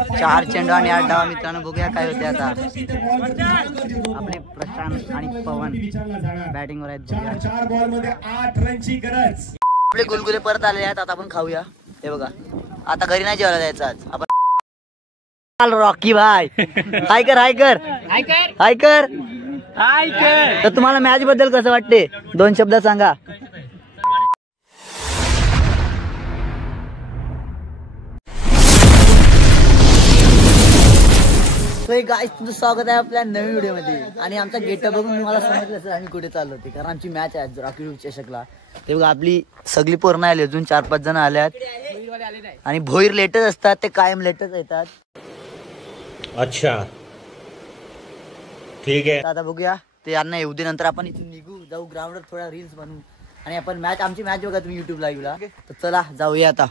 4 चेंडू आणि 8 डाव मित्रांनो, बघूया काय होते आता. आपले प्रशांत आणि पवन बॅटिंग वर आहेत. 4 बॉल मध्ये 8 रनची गरज. आपले गुलगुले परत आले आहेत. आता आपण खाऊया. हे बघा, आता घरी नाही जेवायला जायचं आज आपण. रॉकी भाई हाय कर हाय कर हाय कर हाय कर हाय कर. तर तुम्हाला मॅच बद्दल कसं वाटते, 2 शब्द सांगा. गाइस, तुमचं स्वागत आहे आपल्या नवीन व्हिडिओ मध्ये. आणि आमचा गेटअप बघून मला समजलं असेल आम्ही कुठे चाललो होते, कारण आमची मॅच आहे रॉकी चषकला. ते बघा, आपली सगळी पोरं आली, अजून 4-5 जण आले आहेत. आणि भोईर लेटच असतात, ते कायम लेटच येतात. अच्छा ठीक आहे. आता बघूया ते यांना येऊ दे, नंतर आपण इथून निघू, जाऊ ग्राउंडवर, थोडा रील्स बनवू आणि आपण आमची मॅच बघा तुम्ही युट्यूब लाईव्हला. तर चला जाऊया आता.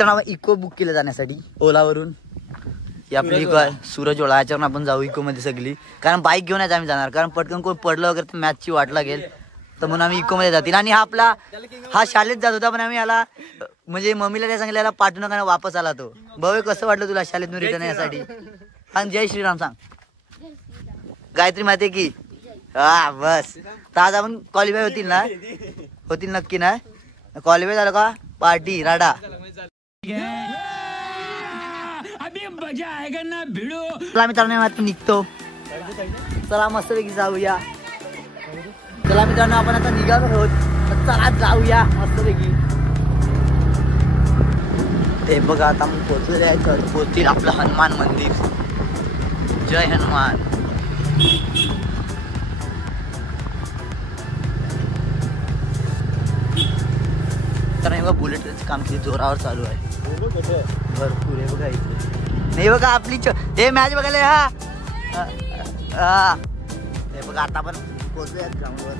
तर इको बुक केलं जाण्यासाठी ओलावरून. ही आपली सूरज ओला, याच्यावरून आपण जाऊ इको मध्ये सगळी, कारण बाईक घेऊन आम्ही जाणार, कारण पटकन कोण पडलं वगैरे तर मॅचची वाट लागेल. तर म्हणून आम्ही इको मध्ये जातील. आणि हा शाळेत जात होता, पण आम्ही याला म्हणजे मम्मीला त्या सांगितलं याला पाठवू नका, वापस आला तो. भाऊ कसं वाटलं तुला शाळेतून रिटर्न यासाठी? आणि जय श्रीराम सांग. गायत्री माहिती की हा बस. तर आज आपण क्वालिफाय होतील नक्की ना? क्वालिफाय झालं का पार्टी राडा. चला मित्रांनो, आता निघतो. चला मस्तपैकी जाऊया. चला मित्रांनो, आपण आता निघालो आहोत. चला जाऊया मस्तपैकी. ते बघा, आता आपण पोहोचलेले आहे. पोहोचतील आपलं हनुमान मंदिर. जय हनुमान. तर हे बघा, बुलेटचं काम किती जोरावर चालू आहे. भरपूर आहे बघा इथे. नाही बघा आपली हे मॅच बघायला. हा हे बघा, आता आपण पोहोचूयात ग्राउंडवर.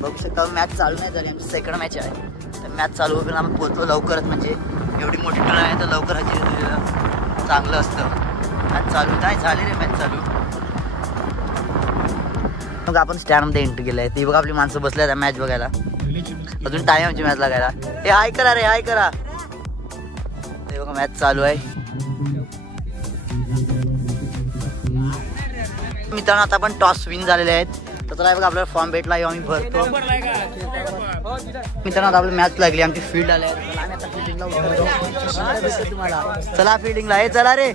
बघू शकता, मॅच चालू नाही झाली, आमची सेकंड मॅच आहे. तर मॅच चालू होईल, आपण पोहोचलो लवकरच. म्हणजे एवढी मोठी टर्न आहे तर लवकर हजेरी चांगलं असतं. मॅच चालू नाही झाली रे मॅच चालू. मग आपण स्टँडमध्ये एंट्री केलं आहे. ती बघा, आपली माणसं बसले आहेत मॅच बघायला. अजून टाइम आमची मॅच लागायला. हे हाय करा रे, हाय करा. ते बघा, मॅच चालू आहे मित्रांनो. आता आपण टॉस विन झालेले आहेत. तर चला बघा, आपल्याला फॉर्म भेटला, आम्ही भरतो. मित्रांनो, आता आपली मॅच लागली, आमची फील्ड आली आहे. तुम्हाला चला फील्डिंगला. हे चला रे,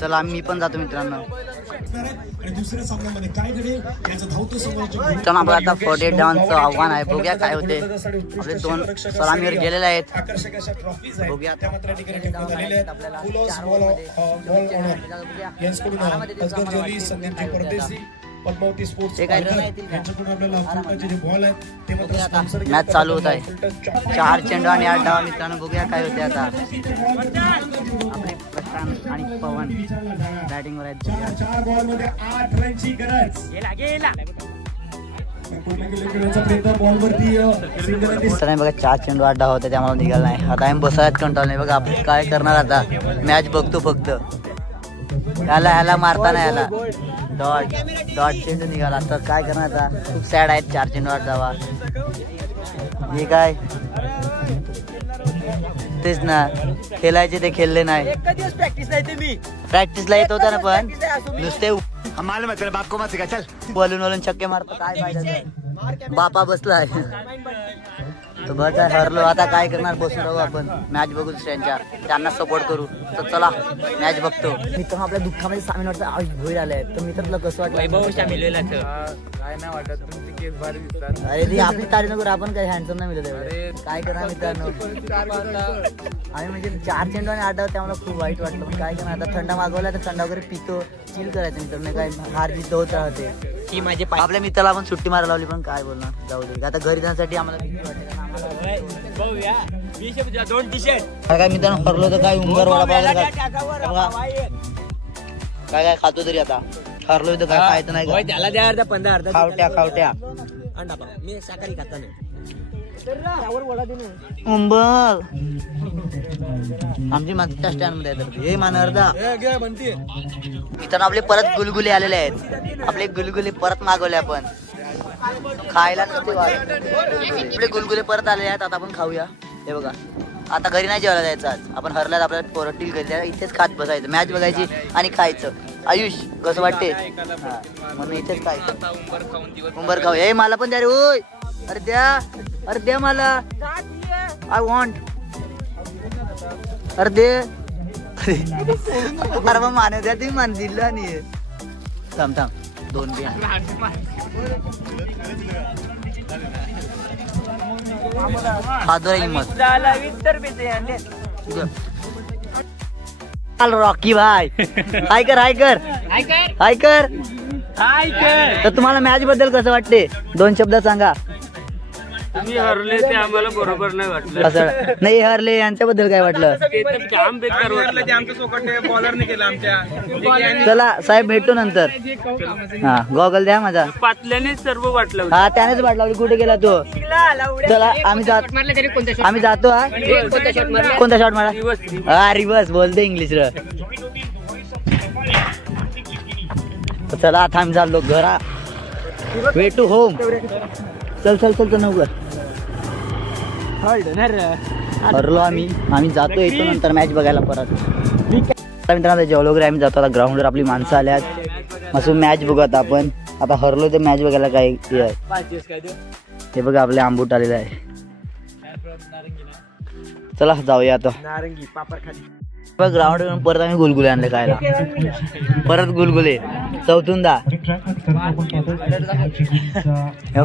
चला मी पण जातो मित्रांनो. आपण आता 48 डावांचं आव्हान आहे. बघूया काय होते. आपले 2 सलामीवर गेलेले आहेत. बघूया मॅच चालू होत आहे. 4 चेंडू आणि 8 डाव मित्रांनो, बघूया काय होते आता. आपले प्रशांत आणि पवन बॅटिंग वर आहेत. 4 बॉल मध्ये 8 रनची गरज. बघा, 4 चेंडू 8 डाव होते, त्यामुळे निघाला नाही. आता आम्ही बसायला कंटाळलो नाही. बघा आपण काय करणार आता, मॅच बघतो फक्त. ह्याला मारताना याला डॉट चेंडू निघाला. तर काय करणार आता, खूप सॅड आहेत. 4 चेंडू 8 धावा. हे काय तेच ना, खेळायचे ते खेळले नाही. प्रॅक्टिसला येत होता ना, पण नुसते बोलून छक्के मारतो. काय फायदा, बापा बसलाय. तर बस हरलो, आता काय करणार, बसून राहू आपण. मॅच बघू दुसऱ्यांच्या, त्यांना सपोर्ट करू. तर चला मॅच बघतो. मित्रांनो, आपल्या दुःखामध्ये सामील वाटतं. आज भोईर आले तर मित्रांनो कसं वाटलं? काय नाही वाटत, तुमची केस भारी दिसतात. अरे ती आपली तारीफ नको, आपण काही हँडसम नाही मिळत. काय करणार मित्रांनो, आम्ही म्हणजे 4 चेंडू आणि 8 डाव, त्यामुळे खूप वाईट वाटलं. पण काय करणार आता, थंडा मागवला तर थंडा वगैरे पितो, चिल करायचं मित्रांनो. काय हार जीत होत राहते. की माझे आपल्या मित्राला आपण सुट्टी मारायला लावली, पण काय बोलणार, जाऊ दे. आता घरी जाण्यासाठी आम्हाला काय मित्रांनो हरलो तर काय उंबर वडापाव काय खातो तरी. आता हरलो तर काय खायचं नाही. त्याला द्या अर्धा 15 खावट्या अंडा पाव. मी शाकाहारी खाता नाही. उंबर आमची मागच्या स्टँड मध्ये आहे. हे मान अर्धा मित्रांनो, आपले परत गुलगुले आलेले आहेत. आपले गुलगुले परत मागवले आपण खायला. आपले गुलगुले परत आले आहेत, आता आपण खाऊया. हे बघा आता घरी नाही जेवायला जायचं आज आपण हरल्यात आपल्याला पोरटील घरी इथेच खात बसायचं मॅच बघायची आणि खायचं आयुष कसं वाटते म्हणून इथेच खायचं उंबर खाऊ हे मला पण द्या रे होय अरे द्या मला आय वॉन्ट अरे दे अरे मग माने द्या तुम्ही मान दिलं आणि थांब 2 बिया खादो हिम्मत रॉकी भाई हाय कर तर तुम्हाला मॅच बद्दल कसं वाटते 2 शब्द सांगा तुम्ही हरले ते आम्हाला बरोबर नाही वाटलं असं नाही हरले यांच्याबद्दल काय वाटलं ते तर जाम बेकार वाटलं ते आमचं सोकटे बॉलरने केलं आमच्या चला साहेब भेटू नंतर हा गॉगल द्या माझा पातल्याने सर्व वाटलं हा त्यानेच वाटला कुठे गेला तो चला आम्ही जातो हा कोणता शॉट मारा हा रिवर्स बोलते इंग्लिश र चला आता आम्ही चाललो घरा वे टू होम चल नवकर हरलो आम्ही जातो येतो नंतर मॅच बघायला परत मित्रांनो जेवलो वगैरे आम्ही जातो आता ग्राउंडवर आपली माणसं आल्यात मस्त मॅच बघत आपण आता हरलो तर मॅच बघायला काय हे बघा आपले आंबूट आलेलं आहे चला जाऊया आता नारंगी पापड खाली ग्राउंड परत आम्ही गुलगुले आणले खायला परत गुलगुले चौथुंदा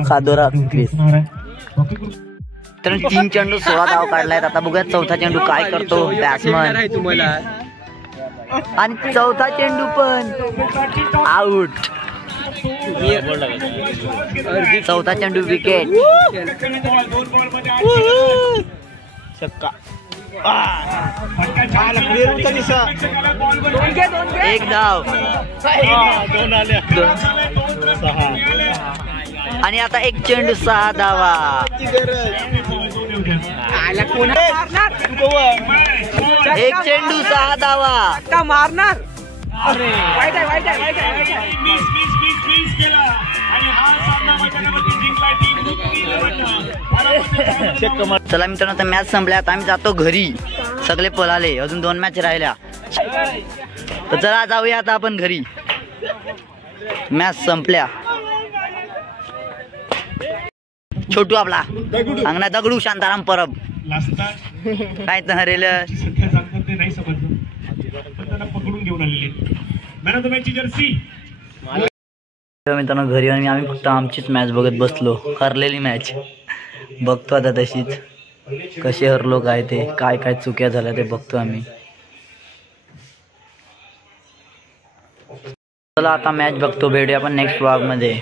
खादोरा तर 3 चेंडू 16 धाव काढलायत आता बघूया चौथा चेंडू काय करतो बॅट्समन तुम्हाला आणि चौथा चेंडू पण आउट चौथा चेंडू विकेट छक्का एक धाव आणि आता एक चेंडू 6 धावा एक चेंडू 6 धावा मारणार चला मित्रांनो आता मॅच संपल्या आता आम्ही जातो घरी सगळे पळाले अजून 2 मॅच राहिल्या तर चला जाऊया आता आपण घरी मॅच संपल्या छोटू आपला अंगणा दगडू शांताराम परब काय तर हरेल मित्रांनो घरी आणि आम्ही फक्त आमचीच मॅच बघत बसलो हरलेली मॅच बघतो आता तशीच कसे हरलो काय ते काय चुक्या झाल्या ते बघतो आम्ही चला आता मॅच बघतो भेटूया आपण नेक्स्ट व्लॉग मध्ये